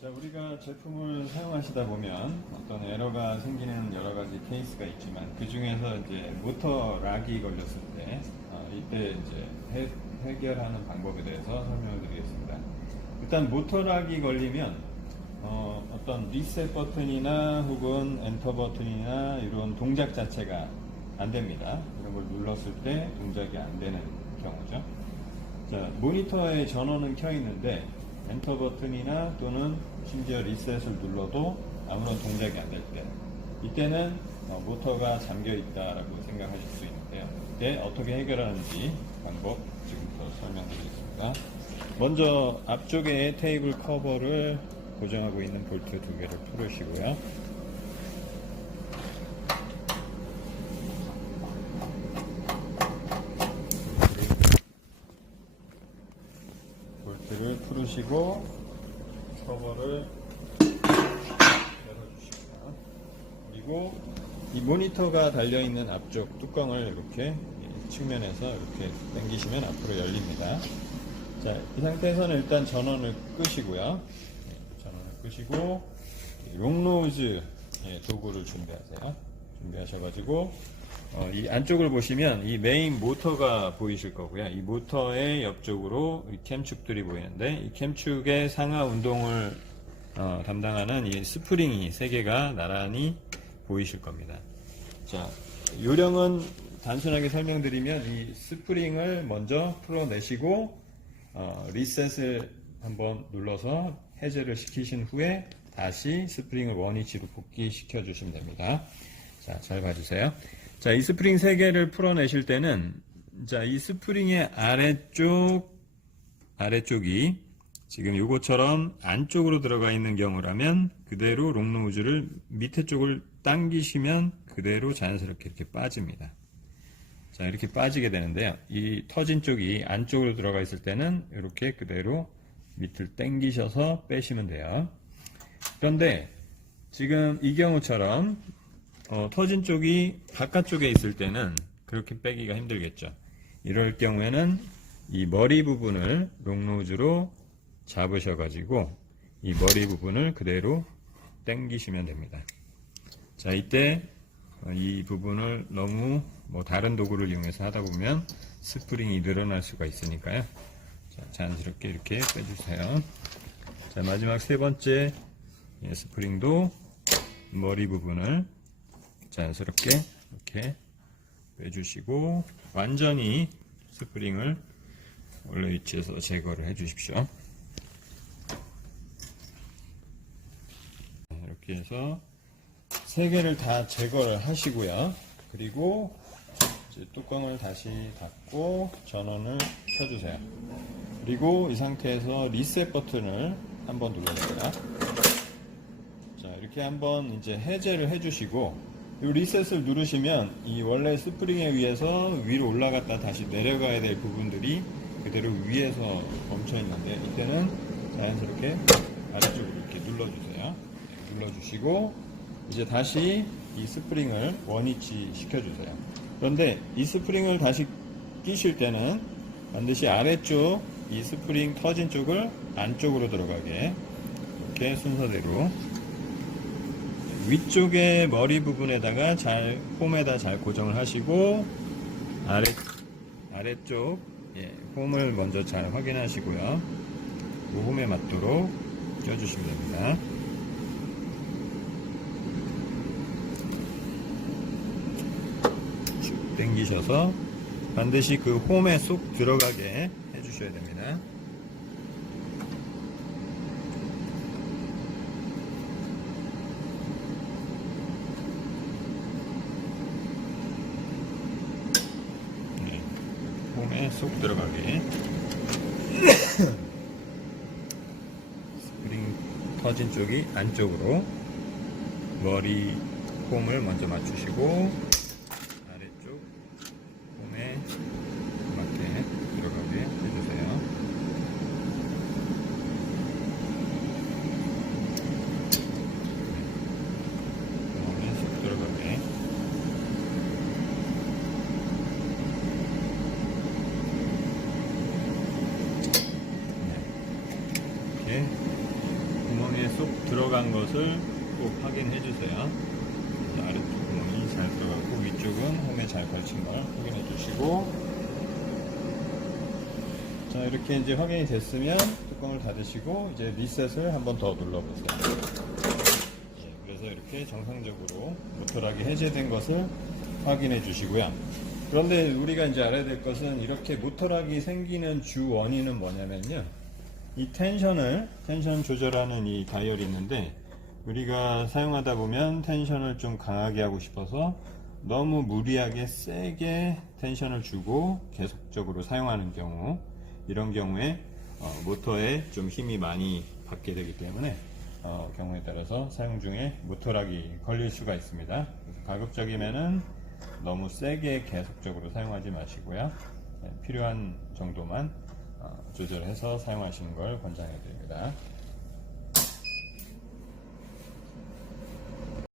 자, 우리가 제품을 사용하시다 보면 어떤 에러가 생기는 여러 가지 케이스가 있지만 그 중에서 이제 모터 락이 걸렸을 때 이때 이제 해결하는 방법에 대해서 설명을 드리겠습니다. 일단 모터 락이 걸리면 어떤 리셋 버튼이나 혹은 엔터 버튼이나 이런 동작 자체가 안 됩니다. 이런 걸 눌렀을 때 동작이 안 되는 경우죠. 자, 모니터의 전원은 켜 있는데 엔터 버튼이나 또는 심지어 리셋을 눌러도 아무런 동작이 안 될 때, 이때는 모터가 잠겨 있다라고 생각하실 수 있는데요. 이때 어떻게 해결하는지 방법 지금부터 설명드리겠습니다. 먼저 앞쪽에 테이블 커버를 고정하고 있는 볼트 두 개를 풀으시고요. 볼트를 풀으시고 커버를 열어주시고요. 그리고 이 모니터가 달려있는 앞쪽 뚜껑을 이렇게 측면에서 이렇게 당기시면 앞으로 열립니다. 자, 이 상태에서는 일단 전원을 끄시고요. 전원을 끄시고 롱노즈 도구를 준비하세요. 준비하셔가지고 이 안쪽을 보시면 이 메인 모터가 보이실 거고요. 이 모터의 옆쪽으로 이 캠축들이 보이는데 이 캠축의 상하 운동을 담당하는 이 스프링이 3개가 나란히 보이실 겁니다. 자, 요령은 단순하게 설명드리면 이 스프링을 먼저 풀어내시고 리셋을 한번 눌러서 해제를 시키신 후에 다시 스프링을 원위치로 복귀시켜 주시면 됩니다. 자, 잘 봐주세요. 자, 이 스프링 3개를 풀어내실 때는, 자, 이 스프링의 아래쪽이 지금 요것처럼 안쪽으로 들어가 있는 경우라면 그대로 롱노즈를 밑에 쪽을 당기시면 그대로 자연스럽게 이렇게 빠집니다. 자, 이렇게 빠지게 되는데요. 이 터진 쪽이 안쪽으로 들어가 있을 때는 이렇게 그대로 밑을 당기셔서 빼시면 돼요. 그런데 지금 이 경우처럼 터진 쪽이 바깥쪽에 있을 때는 그렇게 빼기가 힘들겠죠. 이럴 경우에는 이 머리 부분을 롱노즈로 잡으셔가지고 이 머리 부분을 그대로 당기시면 됩니다. 자, 이때 이 부분을 너무 다른 도구를 이용해서 하다 보면 스프링이 늘어날 수가 있으니까요. 자, 자연스럽게 이렇게 빼주세요. 자, 마지막 3번째 스프링도 머리 부분을 자연스럽게 이렇게 빼주시고 완전히 스프링을 원래 위치에서 제거를 해 주십시오. 이렇게 해서 3개를 다 제거를 하시고요. 그리고 이제 뚜껑을 다시 닫고 전원을 켜주세요. 그리고 이 상태에서 리셋 버튼을 한번 눌러주세요. 자, 이렇게 한번 이제 해제를 해주시고 이 리셋을 누르시면 이 원래 스프링에 의해서 위로 올라갔다 다시 내려가야 될 부분들이 그대로 위에서 멈춰 있는데 이때는 자연스럽게 아래쪽으로 이렇게 눌러주세요. 눌러주시고 이제 다시 이 스프링을 원위치 시켜주세요. 그런데 이 스프링을 다시 끼실 때는 반드시 아래쪽 이 스프링 터진 쪽을 안쪽으로 들어가게 이렇게 순서대로 위쪽의 머리 부분에다가 홈에다 잘 고정을 하시고 아래쪽 홈을 먼저 잘 확인하시고요. 그 홈에 맞도록 껴주시면 됩니다. 쭉 당기셔서 반드시 그 홈에 쏙 들어가게 해주셔야 됩니다. 홈에 쏙 들어가게 스프링 터진 쪽이 안쪽으로 머리 홈을 먼저 맞추시고 아래쪽 홈에 맞게 들어가게 해주세요. 홈에 쏙 들어가게 쏙 들어간 것을 꼭 확인해 주세요. 아래쪽 구멍이 잘 들어가고 위쪽은 홈에 잘 걸친 걸 확인해 주시고, 자, 이렇게 이제 확인이 됐으면 뚜껑을 닫으시고 이제 리셋을 한번 더 눌러보세요. 그래서 이렇게 정상적으로 모터락이 해제된 것을 확인해 주시고요. 그런데 우리가 이제 알아야 될 것은, 이렇게 모터락이 생기는 주 원인은 뭐냐면요, 이 텐션 조절하는 이 다이얼이 있는데, 우리가 사용하다 보면 텐션을 좀 강하게 하고 싶어서 너무 무리하게 세게 텐션을 주고 계속적으로 사용하는 경우, 이런 경우에 모터에 좀 힘이 많이 받게 되기 때문에 경우에 따라서 사용 중에 모터락이 걸릴 수가 있습니다. 그래서 가급적이면은 너무 세게 계속적으로 사용하지 마시고요, 필요한 정도만 조절해서 사용하시는 걸 권장해 드립니다.